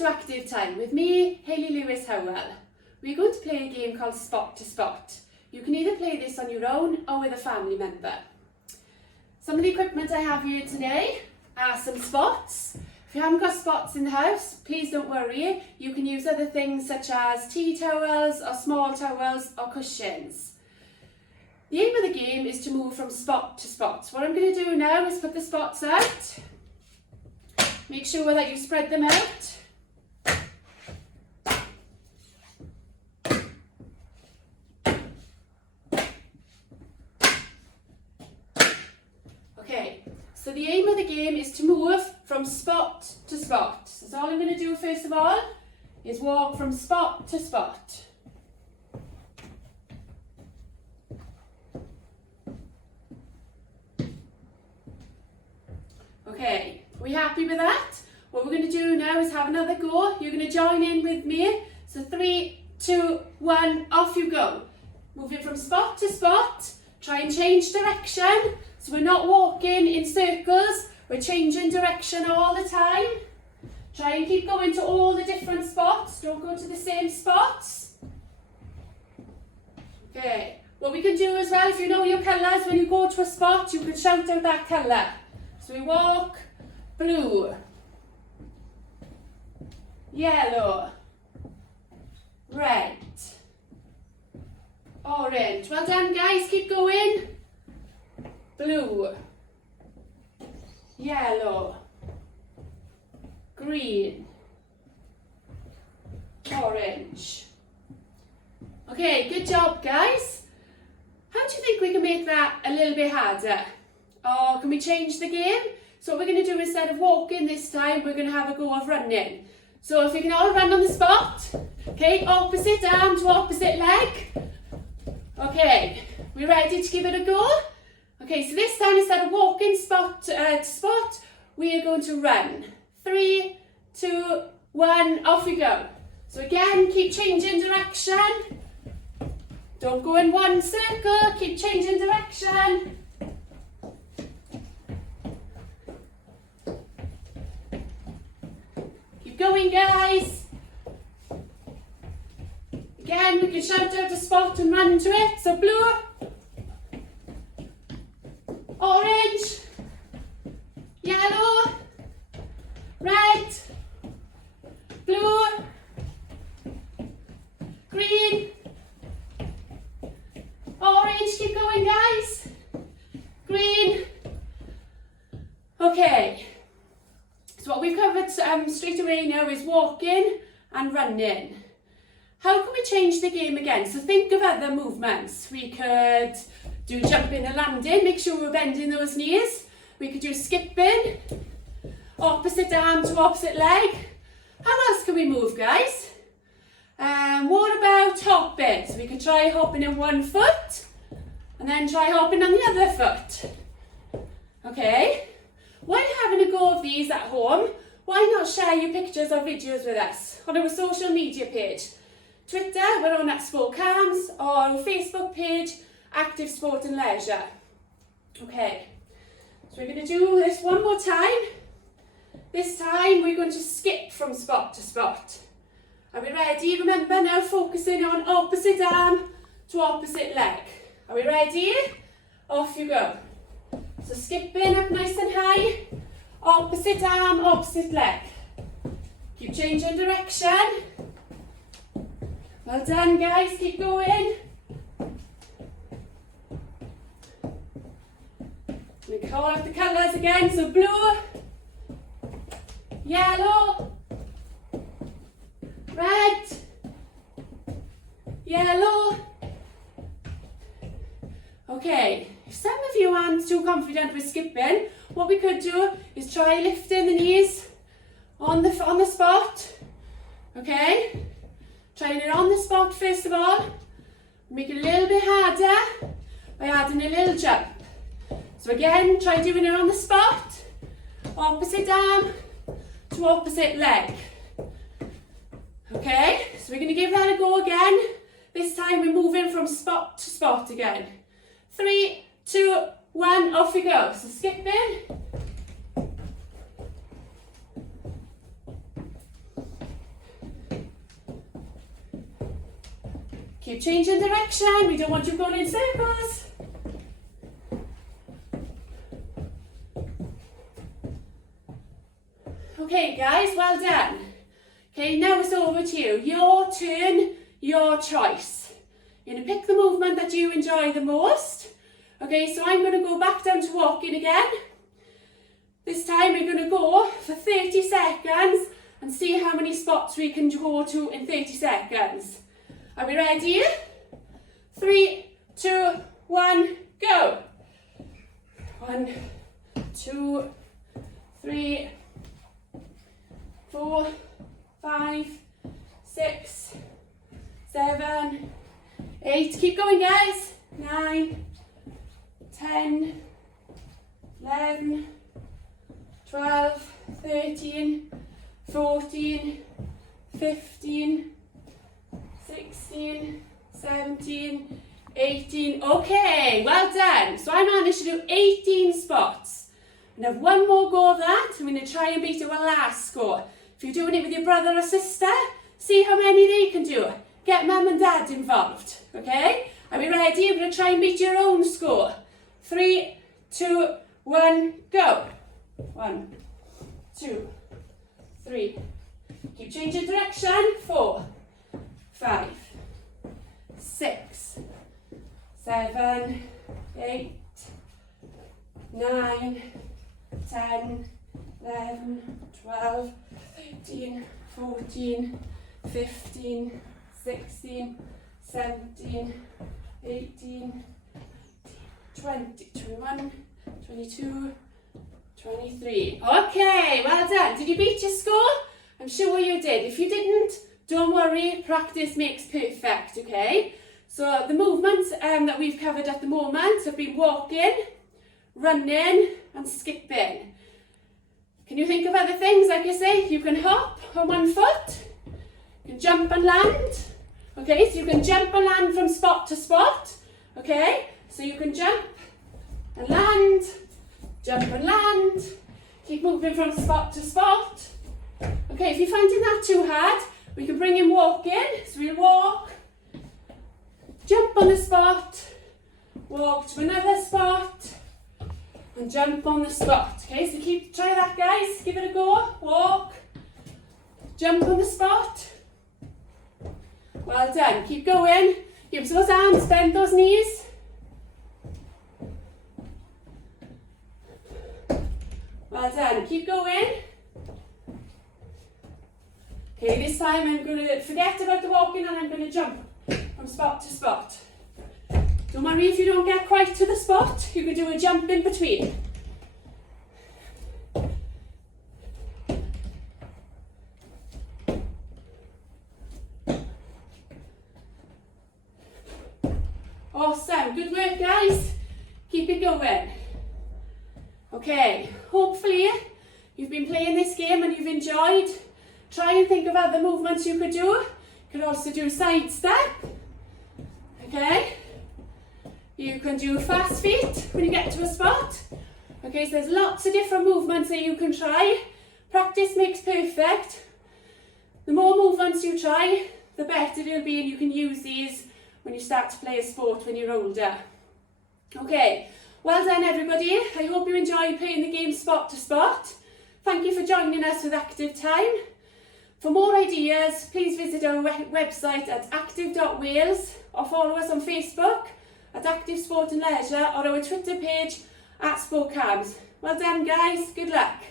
to Active Time with me, Hayley Lewis Howell. We're going to play a game called Spot to Spot. You can either play this on your own or with a family member. Some of the equipment I have here today are some spots. If you haven't got spots in the house, please don't worry. You can use other things such as tea towels or small towels or cushions. The aim of the game is to move from spot to spot. What I'm going to do now is put the spots out. Make sure that you spread them out. Okay, so the aim of the game is to move from spot to spot. So all I'm going to do first of all is walk from spot to spot. Okay, are we happy with that? What we're going to do now is have another go. You're going to join in with me. So 3, 2, 1, off you go. Moving from spot to spot. Try and change direction. So we're not walking in circles. We're changing direction all the time. Try and keep going to all the different spots. Don't go to the same spots. Okay, what we can do as well, if you know your colours, when you go to a spot, you can shout out that colour. So we walk, blue, yellow, red, orange. Well done guys, keep going. Blue, yellow, green, orange. Okay, good job guys. How do you think we can make that a little bit harder? Or can we change the game? So what we're going to do, instead of walking this time, we're going to have a go of running. So if you can all run on the spot. Okay, opposite arm to opposite leg. Okay, we ready to give it a go? Okay, so this time instead of walking spot to spot, we are going to run. 3, 2, 1, off we go. So again, keep changing direction. Don't go in one circle, keep changing direction. Keep going guys. Again, we can shout out a spot and run to it. So blue, orange, yellow, red, blue, green, orange. Keep going guys. Green. Okay, so what we've covered straight away now is walking and running. How can we change the game again? So think of other movements. We could do jumping and landing, make sure we're bending those knees. We could do skipping, opposite arm to opposite leg. How else can we move guys? What about hopping? So we could try hopping in one foot and then try hopping on the other foot. Okay, while you're having a go of these at home, why not share your pictures or videos with us on our social media page? Twitter, we're on at Sport Cams, or our Facebook page, Active Sport and Leisure. Okay, so we're going to do this one more time. This time we're going to skip from spot to spot. Are we ready? Remember now, focusing on opposite arm to opposite leg. Are we ready? Off you go. So skipping up nice and high, opposite arm, opposite leg. Keep changing direction. Well done guys, keep going. We call out the colours again, so blue, yellow, red, yellow. Okay, if some of you aren't too confident with skipping, what we could do is try lifting the knees on the spot. Okay, trying it on the spot first of all. Make it a little bit harder by adding a little jump. So again, try doing it on the spot, opposite arm to opposite leg. Okay, so we're going to give that a go again. This time we're moving from spot to spot again. 3, 2, 1, off we go. So skipping. Keep changing direction. We don't want you going in circles. Okay guys, well done. Okay, now it's over to you. Your turn, your choice. You're going to pick the movement that you enjoy the most. Okay, so I'm going to go back down to walking again. This time we're going to go for 30 seconds and see how many spots we can go to in 30 seconds. Are we ready? 3, 2, 1, go. 1, 2, 3, 4, 5, 6, 7, 8. Keep going, guys. 9, 10, 11, 12, 13, 14, 15, 16, 17, 18. Okay, well done. So I managed to do 18 spots. And have one more go of that. I'm going to try and beat our last score. If you're doing it with your brother or sister, see how many they can do. Get mum and dad involved, okay? Are we ready? You're going to try and beat your own score. 3, 2, 1, go. 1, 2, 3. Keep changing direction. 4, 5, 6, 7, 8, 9, 10, 11, 12, 13, 14, 15, 16, 17, 18, 20, 21, 22, 23. Okay, well done. Did you beat your score? I'm sure you did. If you didn't, don't worry, practice makes perfect, okay? So the movements that we've covered at the moment have been walking, running and skipping. Can you think of other things? Like I say, you can hop on one foot, you can jump and land. Okay, so you can jump and land from spot to spot. Okay, so you can jump and land, jump and land, keep moving from spot to spot. Okay, if you're finding that too hard, we can bring in walking. So we'll walk, jump on the spot, walk to another spot, and jump on the spot. Okay, so try that, guys. Give it a go. Walk, jump on the spot. Well done. Keep going. Give those arms, bend those knees. Well done. Keep going. Okay, this time I'm going to forget about the walking and I'm going to jump from spot to spot. Don't worry if you don't get quite to the spot, you can do a jump in between. Awesome, good work guys. Keep it going. Okay, hopefully you've been playing this game and you've enjoyed. Try and think of other movements you could do. You could also do side step. Okay. You can do fast feet when you get to a spot. Okay, so there's lots of different movements that you can try. Practice makes perfect. The more movements you try, the better it'll be, and you can use these when you start to play a sport when you're older. Okay, well done everybody. I hope you enjoyed playing the game spot to spot. Thank you for joining us with Active Time. For more ideas, please visit our website at active.wales or follow us on Facebook at Active Sport and Leisure or our Twitter page at Sportcams. Well done guys, good luck.